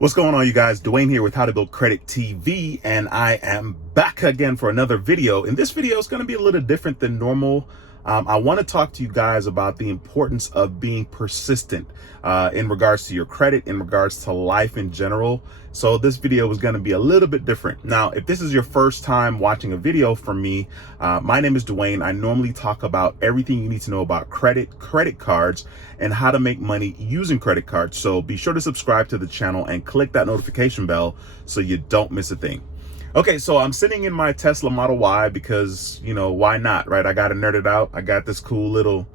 What's going on, you guys? Duane here with How to Build Credit TV, and I am back again for another video. And this video is going to be a little different than normal. I want to talk to you guys about the importance of being persistent in regards to your credit, in regards to life in general. So this video is going to be a little bit different. Now, if this is your first time watching a video from me, my name is Duane. I normally talk about everything you need to know about credit cards, and how to make money using credit cards. So be sure to subscribe to the channel and click that notification bell so you don't miss a thing. Okay, so I'm sitting in my Tesla Model Y because, you know, why not, right? I got to nerd it out. I got this cool little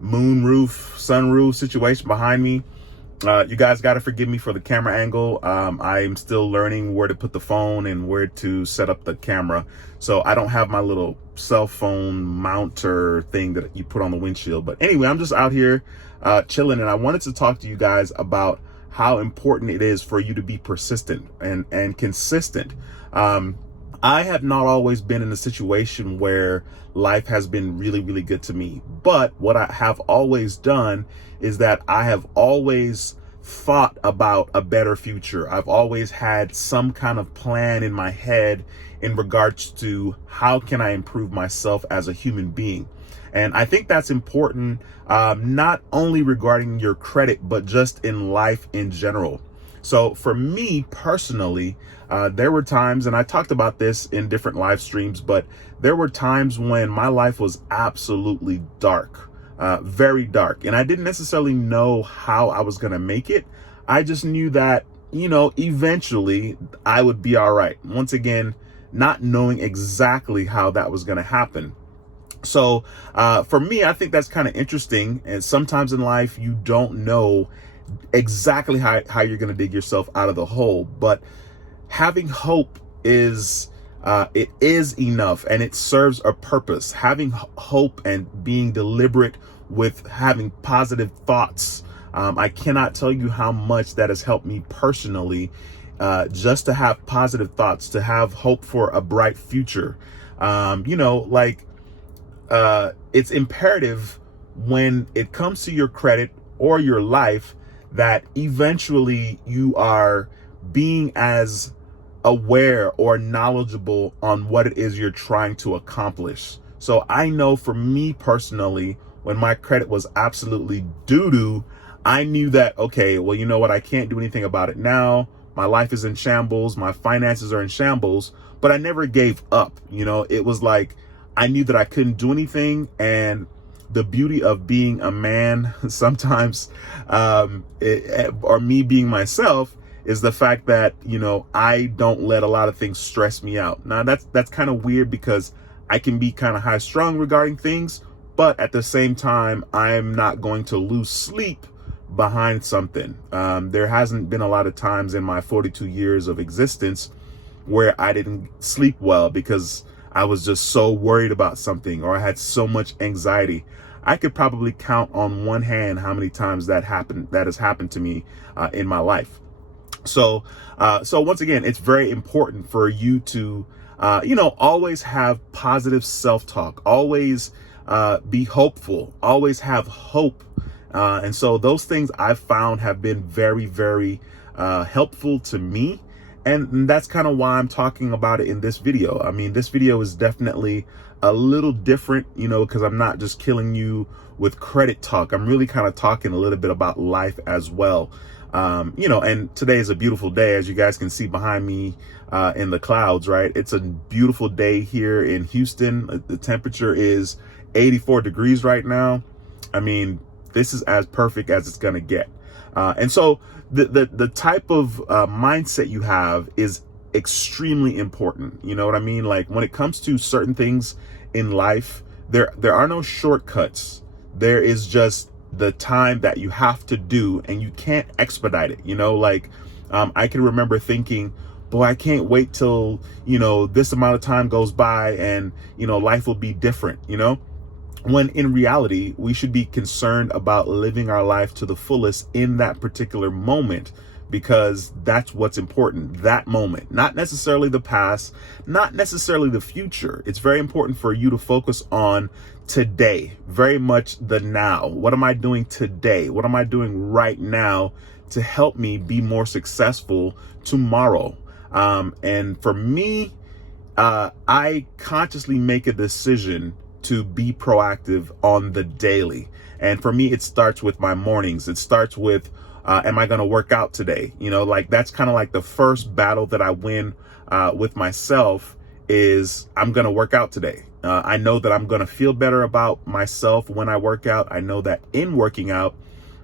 moon roof, sunroof situation behind me. You guys got to forgive me for the camera angle. I'm still learning where to put the phone and where to set up the camera. So I don't have my little cell phone mounter thing that you put on the windshield. But anyway, I'm just out here chilling, and I wanted to talk to you guys about how important it is for you to be persistent and consistent. I have not always been in a situation where life has been really, really good to me. But what I have always done is that I have always thought about a better future. I've always had some kind of plan in my head in regards to how can I improve myself as a human being. And I think that's important, not only regarding your credit, but just in life in general. So for me personally, there were times, and I talked about this in different live streams, but there were times when my life was absolutely dark, very dark. And I didn't necessarily know how I was going to make it. I just knew that, you know, eventually I would be all right. Once again, not knowing exactly how that was going to happen. So for me, I think that's kind of interesting. And sometimes in life, you don't know exactly how you're going to dig yourself out of the hole. But having hope is it is enough, and it serves a purpose. Having hope and being deliberate with having positive thoughts. I cannot tell you how much that has helped me personally, just to have positive thoughts, to have hope for a bright future. You know, like it's imperative when it comes to your credit or your life that eventually you are being as aware or knowledgeable on what it is you're trying to accomplish. So I know for me personally, when my credit was absolutely doo-doo, I knew that, okay, well, you know what? I can't do anything about it now. My life is in shambles. My finances are in shambles, but I never gave up. You know, it was like, I knew that I couldn't do anything. And the beauty of being a man sometimes, or me being myself, is the fact that, you know, I don't let a lot of things stress me out. Now that's kind of weird because I can be kind of high strung regarding things, but at the same time, I'm not going to lose sleep behind something. There hasn't been a lot of times in my 42 years of existence where I didn't sleep well because I was just so worried about something, or I had so much anxiety. I could probably count on one hand how many times that has happened to me in my life. So once again, it's very important for you to, you know, always have positive self-talk, always be hopeful, always have hope. And so those things I've found have been very, very helpful to me. And that's kind of why I'm talking about it in this video. I mean, this video is definitely a little different, you know, because I'm not just killing you with credit talk. I'm really kind of talking a little bit about life as well. You know, and today is a beautiful day, as you guys can see behind me in the clouds, right? It's a beautiful day here in Houston. The temperature is 84 degrees right now. I mean, this is as perfect as it's going to get. And so the type of mindset you have is extremely important. You know what I mean? Like when it comes to certain things in life, there are no shortcuts. There is just the time that you have to do, and you can't expedite it. You know, like I can remember thinking, boy, I can't wait till, you know, this amount of time goes by and, you know, life will be different, you know, when in reality, we should be concerned about living our life to the fullest in that particular moment, because that's what's important, that moment, not necessarily the past, not necessarily the future. It's very important for you to focus on today, very much the now. What am I doing today? What am I doing right now to help me be more successful tomorrow. And for me, I consciously make a decision to be proactive on the daily. And for me, it starts with my mornings. It starts with, am I going to work out today? You know, like that's kind of like the first battle that I win with myself is I'm going to work out today. I know that I'm going to feel better about myself when I work out. I know that in working out,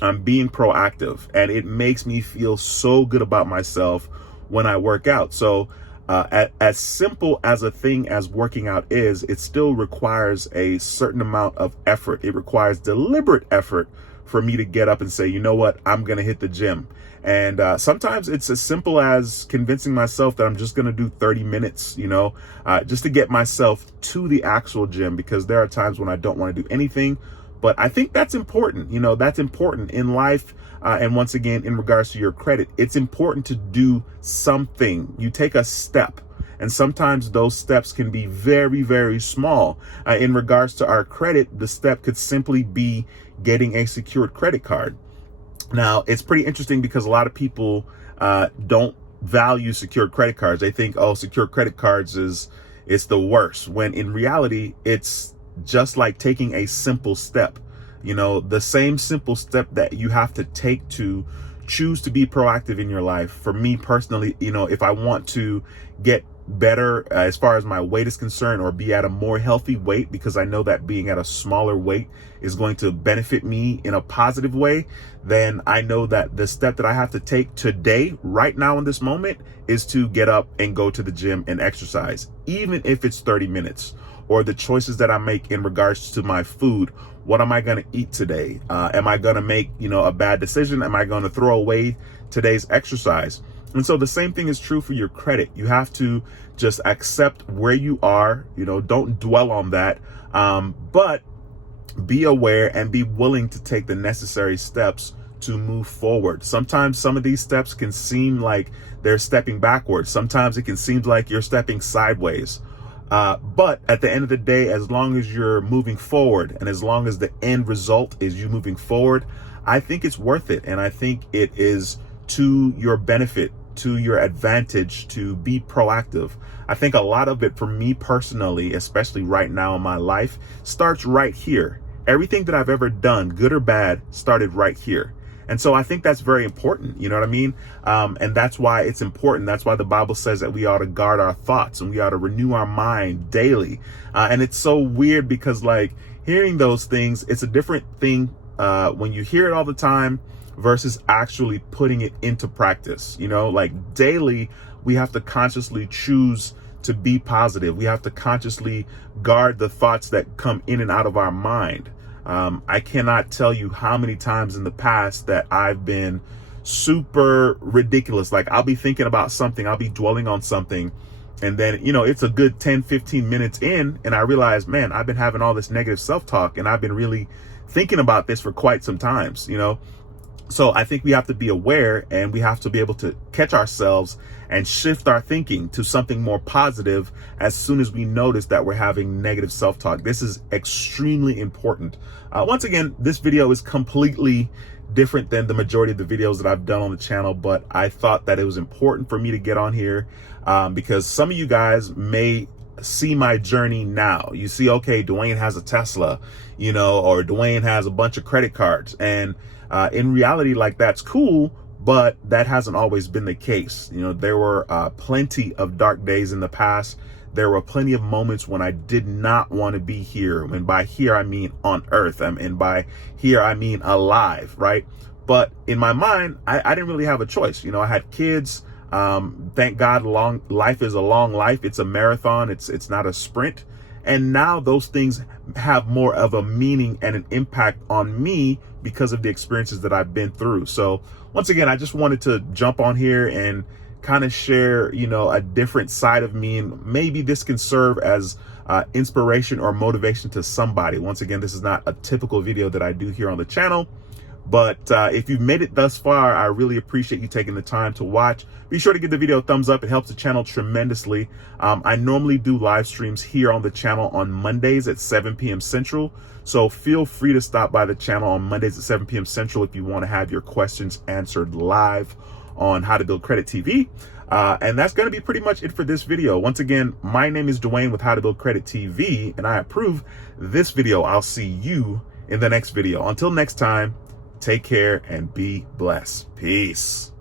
I'm being proactive, and it makes me feel so good about myself when I work out. So as simple as a thing as working out is, it still requires a certain amount of effort. It requires deliberate effort for me to get up and say, you know what, I'm going to hit the gym. And sometimes it's as simple as convincing myself that I'm just going to do 30 minutes, you know, just to get myself to the actual gym, because there are times when I don't want to do anything. But I think that's important. You know, that's important in life. And once again, in regards to your credit, it's important to do something. You take a step, and sometimes those steps can be very, very small. In regards to our credit, the step could simply be getting a secured credit card. Now, it's pretty interesting because a lot of people don't value secured credit cards. They think, oh, secured credit cards it's the worst, when in reality, it's just like taking a simple step. You know, the same simple step that you have to take to choose to be proactive in your life. For me personally, you know, if I want to get better as far as my weight is concerned, or be at a more healthy weight, because I know that being at a smaller weight is going to benefit me in a positive way, then I know that the step that I have to take today, right now in this moment, is to get up and go to the gym and exercise, even if it's 30 minutes. Or the choices that I make in regards to my food. What am I going to eat today? Am I going to make, you know, a bad decision? Am I going to throw away today's exercise? And so the same thing is true for your credit. You have to just accept where you are, you know, don't dwell on that, but be aware and be willing to take the necessary steps to move forward. Sometimes some of these steps can seem like they're stepping backwards. Sometimes it can seem like you're stepping sideways. But at the end of the day, as long as you're moving forward, and as long as the end result is you moving forward, I think it's worth it. And I think it is to your benefit, to your advantage, to be proactive. I think a lot of it for me personally, especially right now in my life, starts right here. Everything that I've ever done, good or bad, started right here. And so I think that's very important. You know what I mean? And that's why it's important. That's why the Bible says that we ought to guard our thoughts and we ought to renew our mind daily. And it's so weird because, like, hearing those things, it's a different thing when you hear it all the time versus actually putting it into practice. You know, like daily, we have to consciously choose to be positive. We have to consciously guard the thoughts that come in and out of our mind. I cannot tell you how many times in the past that I've been super ridiculous. Like, I'll be thinking about something, I'll be dwelling on something, and then, you know, it's a good 10-15 minutes in, and I realize, man, I've been having all this negative self-talk, and I've been really thinking about this for quite some times, you know? So I think we have to be aware, and we have to be able to catch ourselves and shift our thinking to something more positive as soon as we notice that we're having negative self-talk. This is extremely important. Once again, this video is completely different than the majority of the videos that I've done on the channel, but I thought that it was important for me to get on here because some of you guys may see my journey now. You see, okay, Duane has a Tesla, you know, or Duane has a bunch of credit cards, and in reality, like, that's cool, but that hasn't always been the case. You know, there were plenty of dark days in the past. There were plenty of moments when I did not want to be here. And by here, I mean on earth. And by here, I mean alive, right? But in my mind, I didn't really have a choice. You know, I had kids. Thank God, life is a long life. It's a marathon. It's not a sprint. And now those things have more of a meaning and an impact on me because of the experiences that I've been through. So once again, I just wanted to jump on here and kind of share, you know, a different side of me. And maybe this can serve as inspiration or motivation to somebody. Once again, this is not a typical video that I do here on the channel, But if you've made it thus far, I really appreciate you taking the time to watch. Be sure to give the video a thumbs up. It helps the channel tremendously. I normally do live streams here on the channel on Mondays at 7 p.m. Central. So feel free to stop by the channel on Mondays at 7 p.m. Central if you want to have your questions answered live on How to Build Credit TV. And that's going to be pretty much it for this video. Once again, my name is Duane with How to Build Credit TV, and I approve this video. I'll see you in the next video. Until next time, take care and be blessed. Peace.